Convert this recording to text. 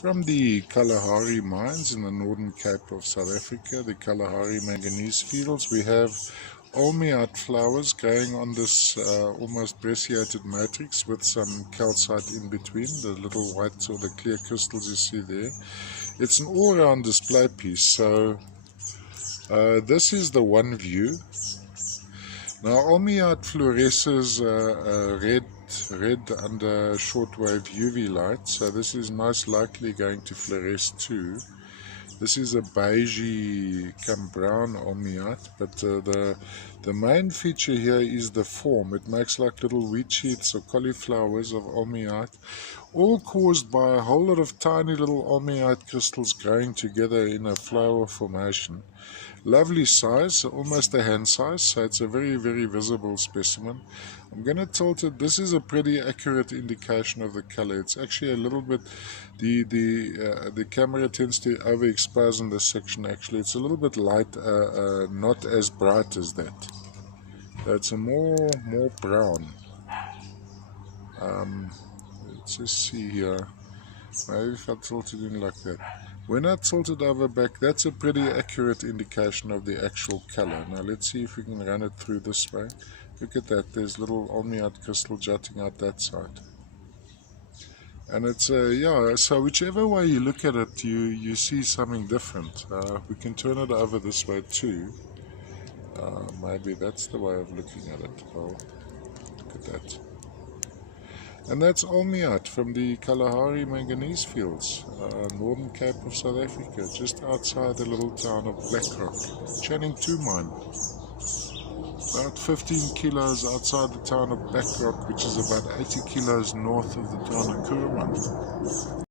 From the Kalahari mines in the Northern Cape of South Africa, the Kalahari manganese fields, we have olmeite flowers growing on this almost brecciated matrix with some calcite in between, the little white or the clear crystals you see there. It's an all-round display piece, so this is the one view. Now olmeite fluoresces red under shortwave UV light, so this is most likely going to fluoresce too. This is a beigey come brown olmeite, but the main feature here is the form. It makes like little wheat sheaths or cauliflowers of olmeite, all caused by a whole lot of tiny little olmeite crystals growing together in a flower formation. Lovely size, almost a hand size, so it's a very, very visible specimen. I'm going to tilt it. This is a pretty accurate indication of the color. It's actually a little bit, the camera tends to overexpose in this section. Actually, it's a little bit light, not as bright as that. It's a more brown. Let's just see here. Maybe if I tilt it in like that. When I tilt it over back, that's a pretty accurate indication of the actual color. Now let's see if we can run it through this way. Look at that, there's little olmeite crystal jutting out that side. And it's, yeah, so whichever way you look at it, you see something different. We can turn it over this way too. Maybe that's the way of looking at it. Well, look at that. And that's olmeite from the Kalahari manganese fields, Northern Cape of South Africa, just outside the little town of Blackrock, Channing 2 mine. About 15 kilos outside the town of Blackrock, which is about 80 kilos north of the town of Kuruman.